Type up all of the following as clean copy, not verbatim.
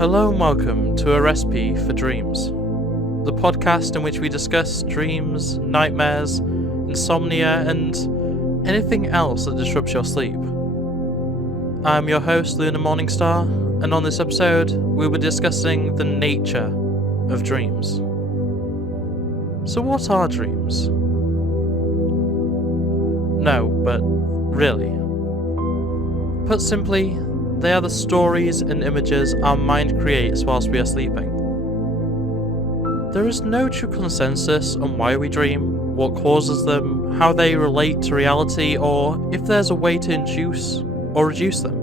Hello and welcome to A Recipe for Dreams, the podcast in which we discuss dreams, nightmares, insomnia, and anything else that disrupts your sleep. I'm your host, Lunar Morningstar, and on this episode, we'll be discussing the nature of dreams. So what are dreams? No, but really. Put simply, they are the stories and images our mind creates whilst we are sleeping. There is no true consensus on why we dream, what causes them, how they relate to reality, or if there's a way to induce or reduce them.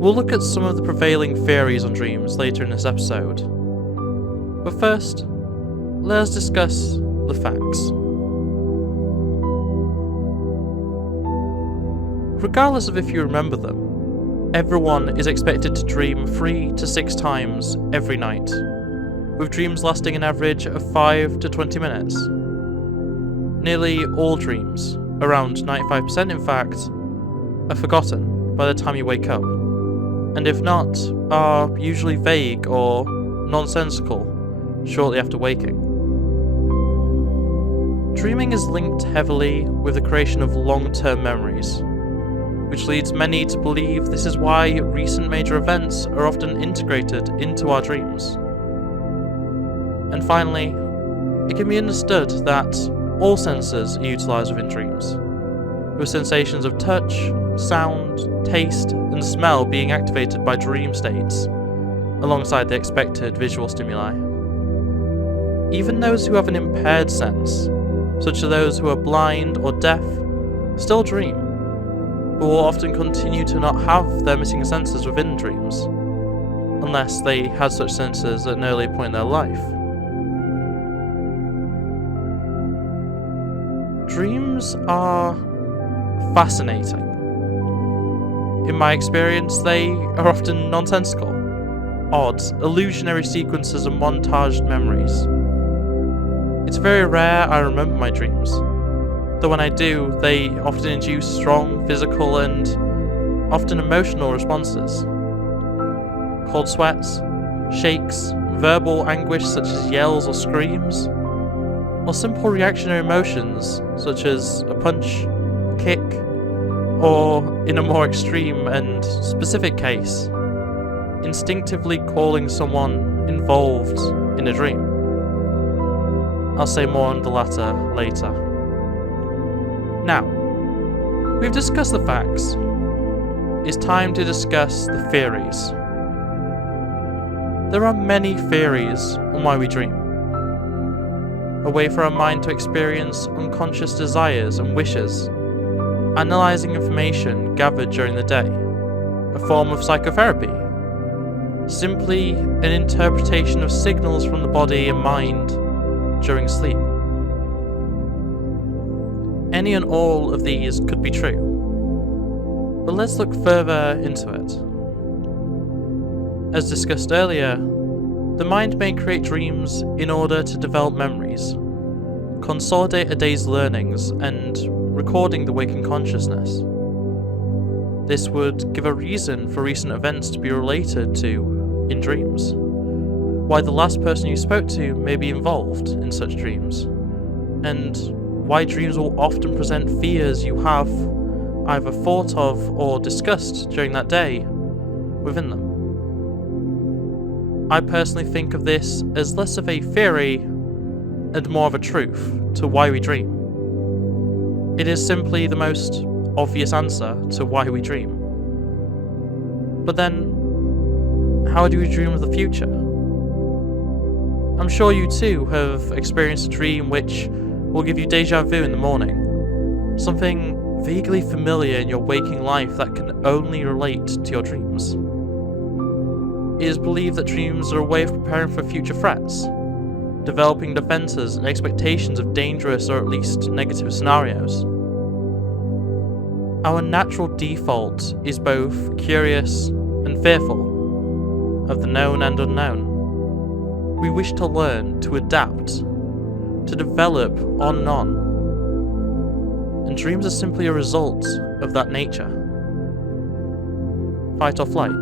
We'll look at some of the prevailing theories on dreams later in this episode. But first, let us discuss the facts. Regardless of if you remember them, everyone is expected to dream 3 to 6 times every night, with dreams lasting an average of 5 to 20 minutes. Nearly all dreams, around 95% in fact, are forgotten by the time you wake up, and if not, are usually vague or nonsensical shortly after waking. Dreaming is linked heavily with the creation of long-term memories, which leads many to believe this is why recent major events are often integrated into our dreams. And finally, it can be understood that all senses are utilised within dreams, with sensations of touch, sound, taste, and smell being activated by dream states, alongside the expected visual stimuli. Even those who have an impaired sense, such as those who are blind or deaf, still dream, but will often continue to not have their missing senses within dreams, unless they had such senses at an earlier point in their life. Dreams are fascinating. In my experience, they are often nonsensical, odd, illusionary sequences and montaged memories. It's very rare I remember my dreams, though when I do, they often induce strong physical and often emotional responses. Cold sweats, shakes, verbal anguish such as yells or screams, or simple reactionary emotions such as a punch, kick, or, in a more extreme and specific case, instinctively calling someone involved in a dream. I'll say more on the latter later. Now, we've discussed the facts. It's time to discuss the theories. There are many theories on why we dream. A way for our mind to experience unconscious desires and wishes, analysing information gathered during the day, a form of psychotherapy, simply an interpretation of signals from the body and mind during sleep. Any and all of these could be true, but let's look further into it. As discussed earlier, the mind may create dreams in order to develop memories, consolidate a day's learnings, and recording the waking consciousness. This would give a reason for recent events to be related to in dreams, why the last person you spoke to may be involved in such dreams, and why dreams will often present fears you have either thought of or discussed during that day within them. I personally think of this as less of a theory and more of a truth to why we dream. It is simply the most obvious answer to why we dream. But then, how do we dream of the future? I'm sure you too have experienced a dream which will give you deja vu in the morning, something vaguely familiar in your waking life that can only relate to your dreams. It is believed that dreams are a way of preparing for future threats, developing defenses and expectations of dangerous or at least negative scenarios. Our natural default is both curious and fearful of the known and unknown. We wish to learn, to adapt, to develop on and on. And dreams are simply a result of that nature. Fight or flight.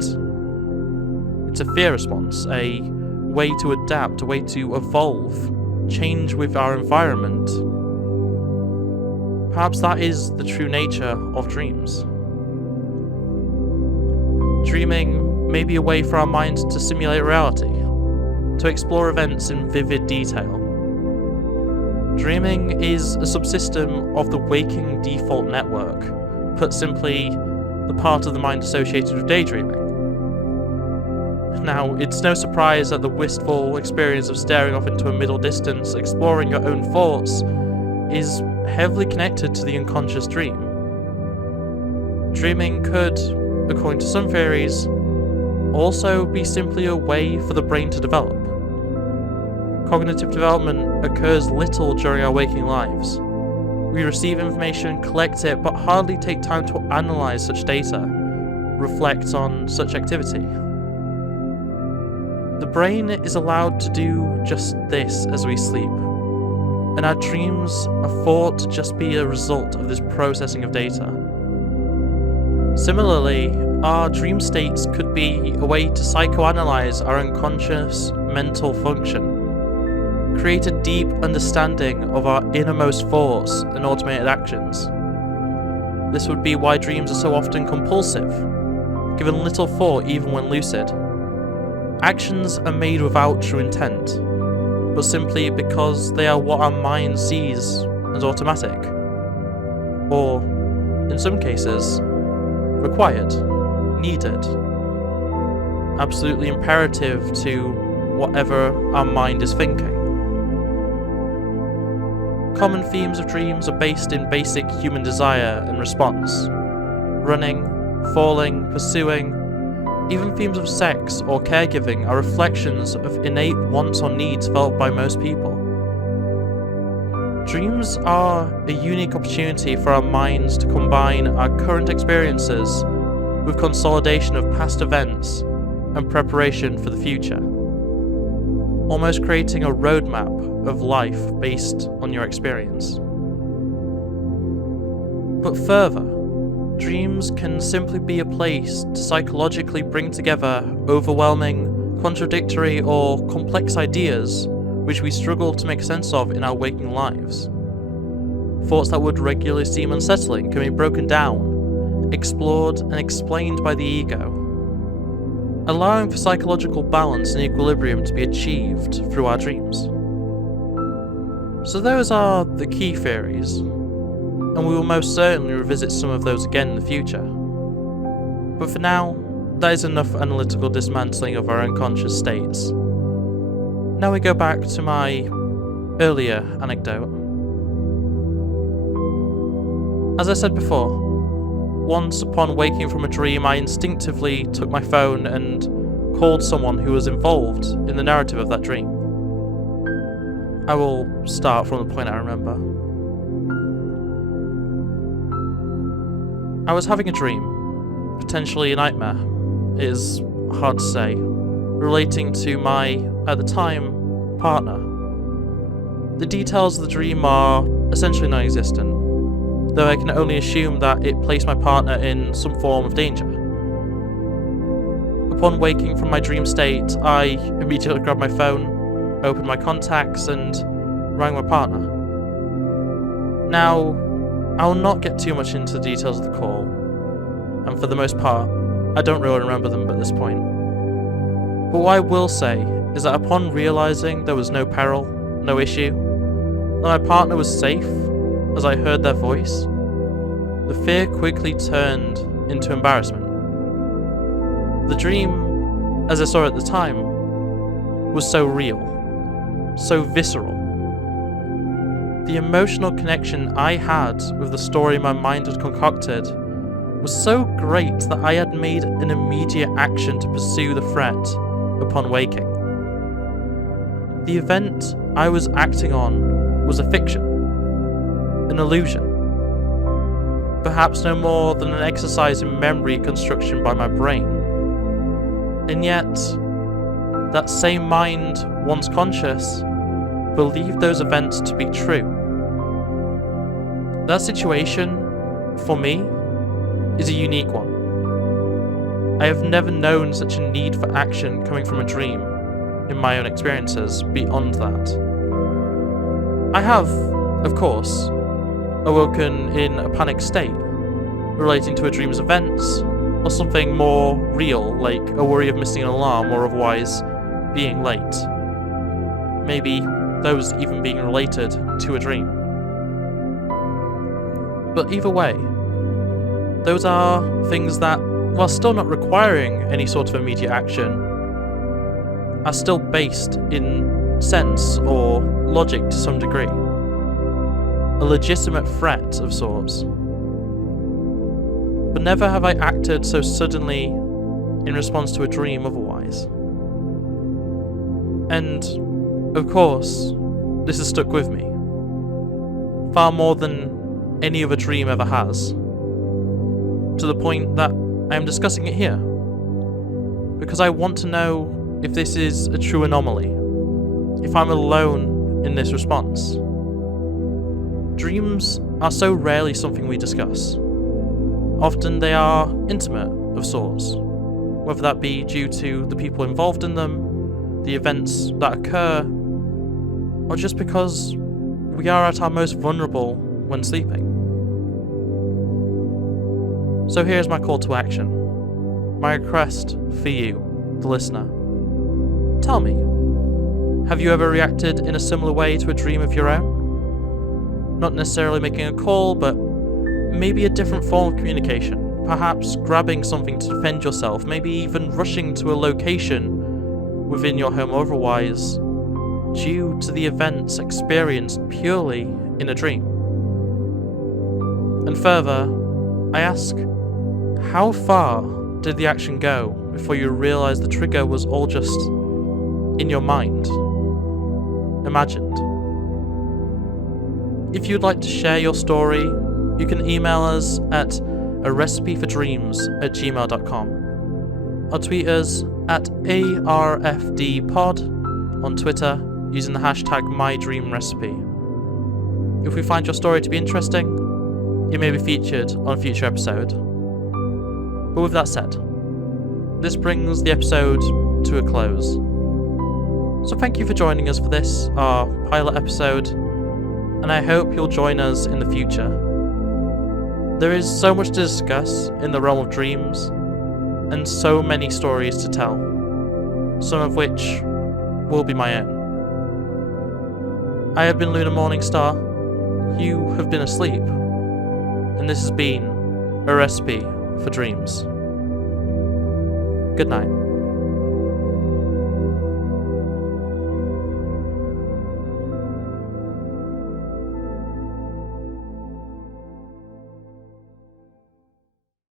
It's a fear response, a way to adapt, a way to evolve, change with our environment. Perhaps that is the true nature of dreams. Dreaming may be a way for our minds to simulate reality, to explore events in vivid detail. Dreaming is a subsystem of the waking default network, put simply, the part of the mind associated with daydreaming. Now, it's no surprise that the wistful experience of staring off into a middle distance, exploring your own thoughts, is heavily connected to the unconscious dream. Dreaming could, according to some theories, also be simply a way for the brain to develop. Cognitive development occurs little during our waking lives. We receive information, collect it, but hardly take time to analyze such data, reflect on such activity. The brain is allowed to do just this as we sleep, and our dreams are thought to just be a result of this processing of data. Similarly, our dream states could be a way to psychoanalyze our unconscious mental function, create a deep understanding of our innermost thoughts and automated actions. This would be why dreams are so often compulsive, given little thought even when lucid. Actions are made without true intent, but simply because they are what our mind sees as automatic, or, in some cases, required, needed, absolutely imperative to whatever our mind is thinking. Common themes of dreams are based in basic human desire and response. Running, falling, pursuing, even themes of sex or caregiving are reflections of innate wants or needs felt by most people. Dreams are a unique opportunity for our minds to combine our current experiences with consolidation of past events and preparation for the future, almost creating a roadmap of life based on your experience. But further, dreams can simply be a place to psychologically bring together overwhelming, contradictory, or complex ideas which we struggle to make sense of in our waking lives. Thoughts that would regularly seem unsettling can be broken down, explored, and explained by the ego, allowing for psychological balance and equilibrium to be achieved through our dreams. So those are the key theories, and we will most certainly revisit some of those again in the future. But for now, that is enough analytical dismantling of our unconscious states. Now we go back to my earlier anecdote. As I said before, once upon waking from a dream, I instinctively took my phone and called someone who was involved in the narrative of that dream. I will start from the point I remember. I was having a dream, potentially a nightmare, it is hard to say, relating to my, at the time, partner. The details of the dream are essentially non-existent, though I can only assume that it placed my partner in some form of danger. Upon waking from my dream state, I immediately grabbed my phone, opened my contacts, and rang my partner. Now, I will not get too much into the details of the call, and for the most part, I don't really remember them at this point. But what I will say is that upon realising there was no peril, no issue, that my partner was safe as I heard their voice, the fear quickly turned into embarrassment. The dream, as I saw it at the time, was so real, so visceral. The emotional connection I had with the story my mind had concocted was so great that I had made an immediate action to pursue the threat upon waking. The event I was acting on was a fiction, an illusion, perhaps no more than an exercise in memory construction by my brain. And yet, that same mind, once conscious, believed those events to be true. That situation, for me, is a unique one. I have never known such a need for action coming from a dream in my own experiences beyond that. I have, of course, awoken in a panic state, relating to a dream's events, or something more real, like a worry of missing an alarm or otherwise being late. Maybe those even being related to a dream. But either way, those are things that, while still not requiring any sort of immediate action, are still based in sense or logic to some degree. A legitimate threat of sorts. But never have I acted so suddenly in response to a dream otherwise. And, of course, this has stuck with me. Far more than any other dream ever has. To the point that I am discussing it here. Because I want to know if this is a true anomaly. If I'm alone in this response. Dreams are so rarely something we discuss. Often they are intimate of sorts, whether that be due to the people involved in them, the events that occur, or just because we are at our most vulnerable when sleeping. So here's my call to action, my request for you, the listener. Tell me, have you ever reacted in a similar way to a dream of your own? Not necessarily making a call, but maybe a different form of communication. Perhaps grabbing something to defend yourself, maybe even rushing to a location within your home otherwise, due to the events experienced purely in a dream. And further, I ask, how far did the action go before you realised the trigger was all just in your mind? Imagined. If you'd like to share your story, you can email us at arecipeForDreams@gmail.com or tweet us at ARFDpod on Twitter using the hashtag MyDreamRecipe. If we find your story to be interesting, it may be featured on a future episode. But with that said, this brings the episode to a close. So thank you for joining us for this, our pilot episode, and I hope you'll join us in the future. There is so much to discuss in the realm of dreams, and so many stories to tell, some of which will be my own. I have been Lunar Morningstar, you have been asleep, and this has been A Recipe for Dreams. Good night.